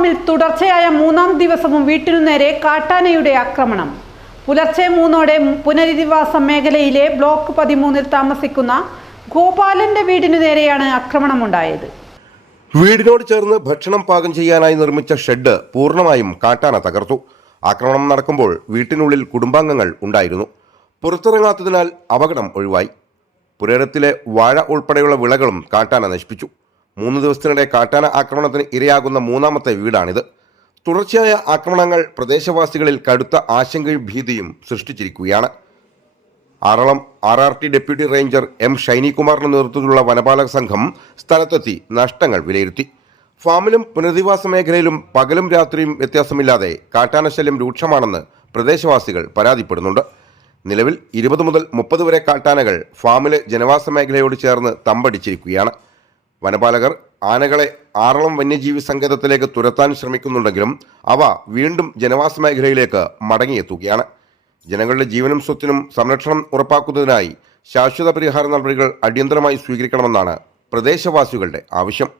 ഫാമിൽ തുടർച്ചയായ മൂന്നാം ദിവസവും വീട്ടിനു നേരെ കാട്ടാനയുടെ ആക്രമണം. പുലർച്ചെ 3ഓടെ പുനരധിവാസ മേഖലയിലെ ബ്ലോക്ക് 13-ൽ താമസിക്കുന്ന ഗോപാലന്റെ വീടിനു നേരെയാണ് ആക്രമണമുണ്ടായത്. വീടിനോട് ചേർന്ന് ഭക്ഷണം പാകം ചെയ്യാനായി നിർമ്മിച്ച ഷെഡ് പൂർണ്ണമായും കാട്ടാന തകർത്തു. ആക്രമണം നടക്കുമ്പോൾ വീട്ടിനുള്ളിൽ കുടുംബാംഗങ്ങൾ ഉണ്ടായിരുന്നു. പുറത്തിറങ്ങാത്തതിനാൽ അപകടം ഒഴിവായി. പുരേരത്തിലെ വാഴ ഉൾപ്പെടെയുള്ള വിളകളും കാട്ടാന നശിപ്പിച്ചു. 3 ദിവസത്തിനിടെ കാട്ടാന ആക്രമണത്തിന് ഇരയാകുന്ന മൂന്നാമത്തെ വീടാണിത്. തുടർച്ചയായ ആക്രമണങ്ങൾ പ്രദേശവാസികളിൽ കടുത്ത ആശങ്കയും ഭീതിയും സൃഷ്ടിച്ചിരിക്കുകയാണ്. Aralam RRT deputy ranger M. ഷൈനികുമാറിന്റെ നേതൃത്വത്തിലുള്ള വനപാലക സംഘം സ്ഥലത്തെത്തി നഷ്ടങ്ങൾ വിലയിരുത്തി. ഫാമിലും പുനരധിവാസ മേഖലയിലും പകലും രാത്രിയും വ്യത്യാസമില്ലാതെ കാട്ടാനശല്യം രൂക്ഷമാണെന്ന് പ്രദേശവാസികൾ പരാതിപ്പെടുന്നുണ്ട്. നിലവിൽ 20 മുതൽ 30 വരെ കാട്ടാനകൾ ഫാമിലെ ജനവാസ മേഖലയോട് ചേർന്ന് തമ്പടിച്ചിരിക്കുകയാണ്. വനപാലകർ ആനകളെ ആറളം വന്യജീവി സങ്കേതത്തിലേക്ക് തുരത്താൻ ശ്രമിക്കുന്നുണ്ടെങ്കിലും അവ വീണ്ടും ജനവാസ മേഖലയിലേക്ക് മടങ്ങിയെത്തുകയാണ്. ജനങ്ങളുടെ ജീവനും സ്വത്തിനും സംരക്ഷണം ഉറപ്പാക്കുന്നതിനായി ശാശ്വത പരിഹാര നടപടികൾ അടിയന്തരമായി സ്വീകരിക്കണമെന്നാണ് പ്രദേശവാസികളുടെ ആവശ്യം.